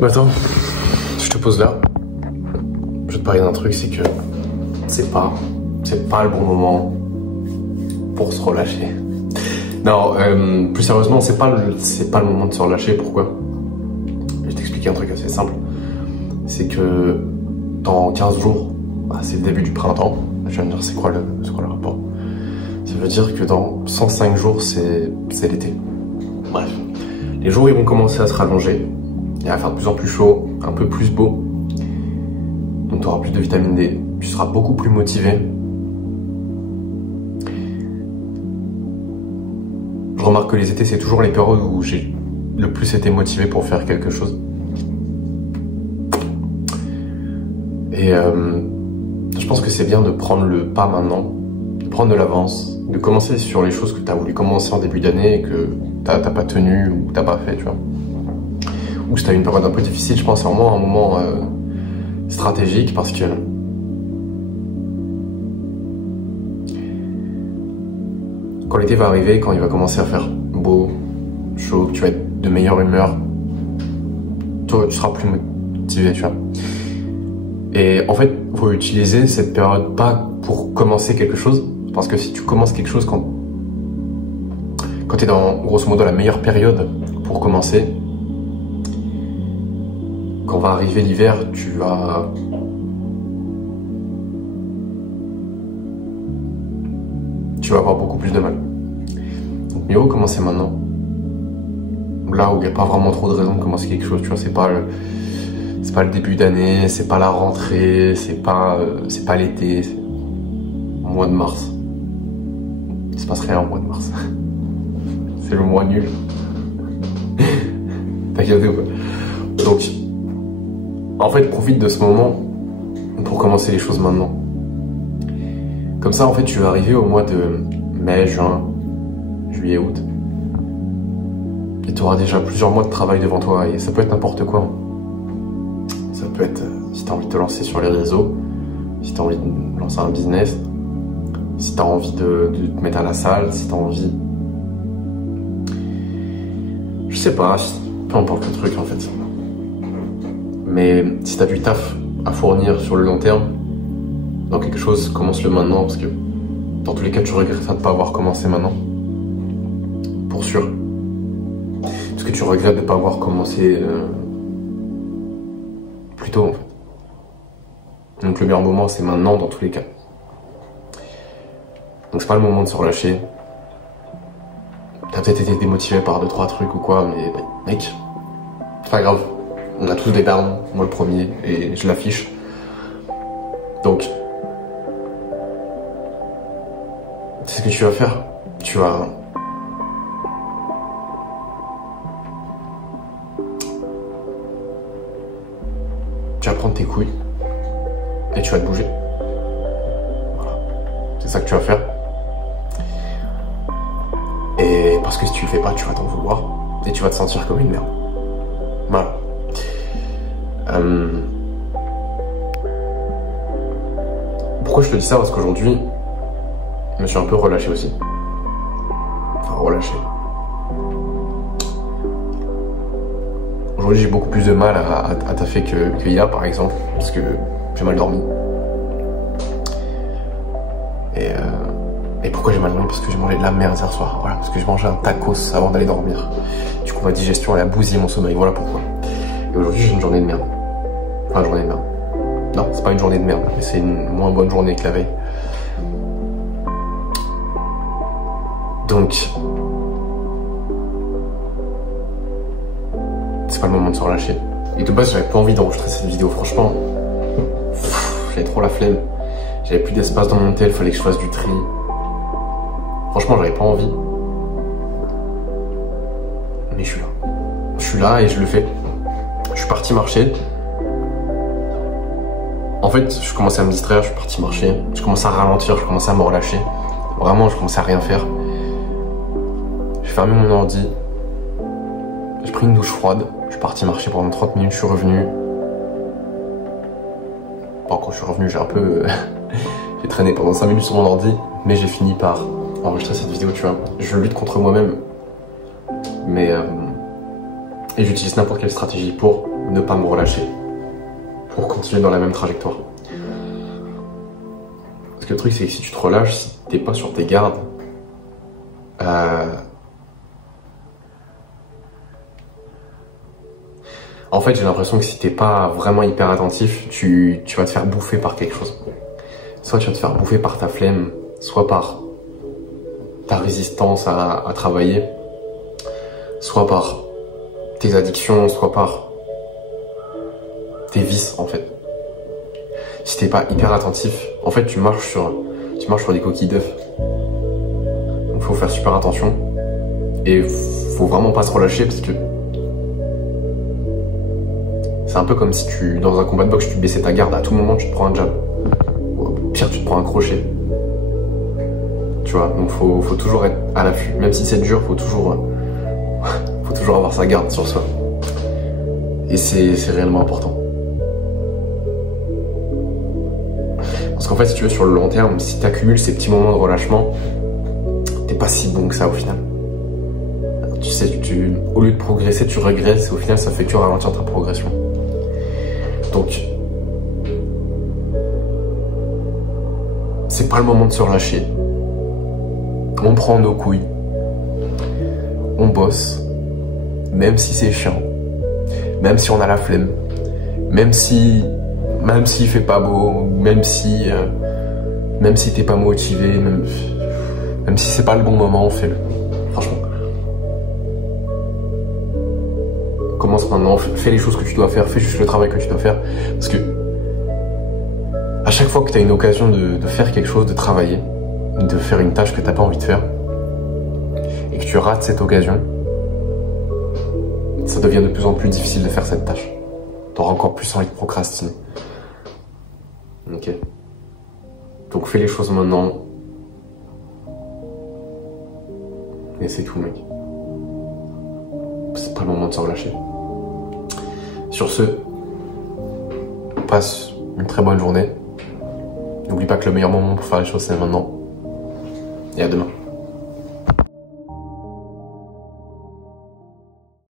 Attends, je te pose là. Je vais te parler d'un truc, c'est que c'est pas le bon moment pour se relâcher. Non, plus sérieusement, c'est pas le moment de se relâcher. Pourquoi? Je vais t'expliquer un truc assez simple. C'est que dans 15 jours, c'est le début du printemps. Je vais me dire c'est quoi le rapport? Ça veut dire que dans 105 jours, c'est l'été. Bref, les jours ils vont commencer à se rallonger. Il va faire de plus en plus chaud, un peu plus beau. Donc tu auras plus de vitamine D. Tu seras beaucoup plus motivé. Je remarque que les étés, c'est toujours les périodes où j'ai le plus été motivé pour faire quelque chose. Et je pense que c'est bien de prendre le pas maintenant, de prendre de l'avance, de commencer sur les choses que tu as voulu commencer en début d'année et que t'as pas tenu ou t'as pas fait, tu vois. Ou si t'as une période un peu difficile, je pense que c'est vraiment un moment stratégique parce que quand l'été va arriver, quand il va commencer à faire beau, chaud, que tu vas être de meilleure humeur, toi tu seras plus motivé, tu vois. Et en fait, il faut utiliser cette période pas pour commencer quelque chose, parce que si tu commences quelque chose quand tu es dans grosso modo la meilleure période pour commencer, quand va arriver l'hiver, tu vas avoir beaucoup plus de mal. Donc mieux vaut commencer maintenant. Là où il n'y a pas vraiment trop de raison de commencer quelque chose, tu vois, c'est pas le début d'année, c'est pas la rentrée, c'est pas l'été, c'est au mois de mars. Il se passe rien au mois de mars. C'est le mois nul. T'as capté ou pas? Donc, en fait, profite de ce moment pour commencer les choses maintenant. Comme ça, en fait, tu vas arriver au mois de mai, juin, juillet, août. Et tu auras déjà plusieurs mois de travail devant toi. Et ça peut être n'importe quoi. Ça peut être si tu as envie de te lancer sur les réseaux, si tu as envie de lancer un business, si tu as envie de te mettre à la salle, si tu as envie... Je sais pas, peu importe le truc en fait. Mais si tu as du taf à fournir sur le long terme, dans quelque chose, commence-le maintenant parce que dans tous les cas, tu regretteras de ne pas avoir commencé maintenant. Pour sûr. Parce que tu regrettes de ne pas avoir commencé plus tôt en fait. Donc le meilleur moment, c'est maintenant dans tous les cas. Donc c'est pas le moment de se relâcher. T'as peut-être été démotivé par 2-3 trucs ou quoi, mais mec, c'est pas grave. On a tous des downs, moi le premier, et je l'affiche. Donc, c'est ce que tu vas faire. Tu vas prendre tes couilles et tu vas te bouger. Voilà. C'est ça que tu vas faire. Et parce que si tu le fais pas, tu vas t'en vouloir et tu vas te sentir comme une merde. Voilà. Pourquoi je te dis ça? Parce qu'aujourd'hui, je me suis un peu relâché aussi. Enfin, relâché. Aujourd'hui, j'ai beaucoup plus de mal à taffer que hier, par exemple, parce que j'ai mal dormi. Et pourquoi j'ai mal dormi? Parce que j'ai mangé de la merde hier soir. Voilà, parce que j'ai mangé un tacos avant d'aller dormir. Du coup, ma digestion, elle a bousillé mon sommeil. Voilà pourquoi. Et aujourd'hui, j'ai une journée de merde. Enfin, une journée de merde. Non, c'est pas une journée de merde, mais c'est une moins bonne journée que la veille. Donc, c'est pas le moment de se relâcher. Et de base, j'avais pas envie d'enregistrer cette vidéo, franchement. J'avais trop la flemme. J'avais plus d'espace dans mon tel, fallait que je fasse du tri. Franchement, j'avais pas envie. Mais je suis là. Je suis là et je le fais. Je suis parti marcher. En fait, je commençais à me distraire, je suis parti marcher. Je commençais à ralentir, je commençais à me relâcher. Vraiment, je commençais à rien faire. J'ai fermé mon ordi. J'ai pris une douche froide. Je suis parti marcher pendant 30 minutes, je suis revenu. Bon, quand je suis revenu, j'ai un peu... j'ai traîné pendant 5 minutes sur mon ordi, mais j'ai fini par enregistrer cette vidéo, tu vois. Je lutte contre moi-même. Mais Et j'utilise n'importe quelle stratégie pour ne pas me relâcher. Pour continuer dans la même trajectoire. Parce que le truc, c'est que si tu te relâches, si t'es pas sur tes gardes, en fait, j'ai l'impression que si t'es pas vraiment hyper attentif, tu vas te faire bouffer par quelque chose. Soit tu vas te faire bouffer par ta flemme, soit par ta résistance à travailler, soit par tes addictions, soit par tes vices, en fait. Si t'es pas hyper attentif, en fait, tu marches sur des coquilles d'œufs. Donc, faut faire super attention. Et faut vraiment pas se relâcher parce que c'est un peu comme si dans un combat de boxe, tu baissais ta garde. À tout moment, tu te prends un jab. Ou au pire, tu te prends un crochet. Tu vois, donc faut toujours être à l'affût. Même si c'est dur, faut toujours avoir sa garde sur soi. Et c'est réellement important. Parce qu'en fait, si tu veux, sur le long terme, si tu accumules ces petits moments de relâchement, t'es pas si bon que ça au final. Tu sais, au lieu de progresser, tu régresses et au final, ça fait que ralentir ta progression. Donc, c'est pas le moment de se relâcher. On prend nos couilles, on bosse, même si c'est chiant, même si on a la flemme, même s'il fait pas beau, même si t'es pas motivé, même si c'est pas le bon moment, fais-le. Franchement. Commence maintenant, fais les choses que tu dois faire, fais juste le travail que tu dois faire. Parce que à chaque fois que tu as une occasion de faire quelque chose, de travailler, de faire une tâche que t'as pas envie de faire, et que tu rates cette occasion, ça devient de plus en plus difficile de faire cette tâche. Tu auras encore plus envie de procrastiner. Ok. Donc fais les choses maintenant. Et c'est tout, mec. C'est pas le moment de se relâcher. Sur ce, passe une très bonne journée. N'oublie pas que le meilleur moment pour faire les choses, c'est maintenant. Et à demain.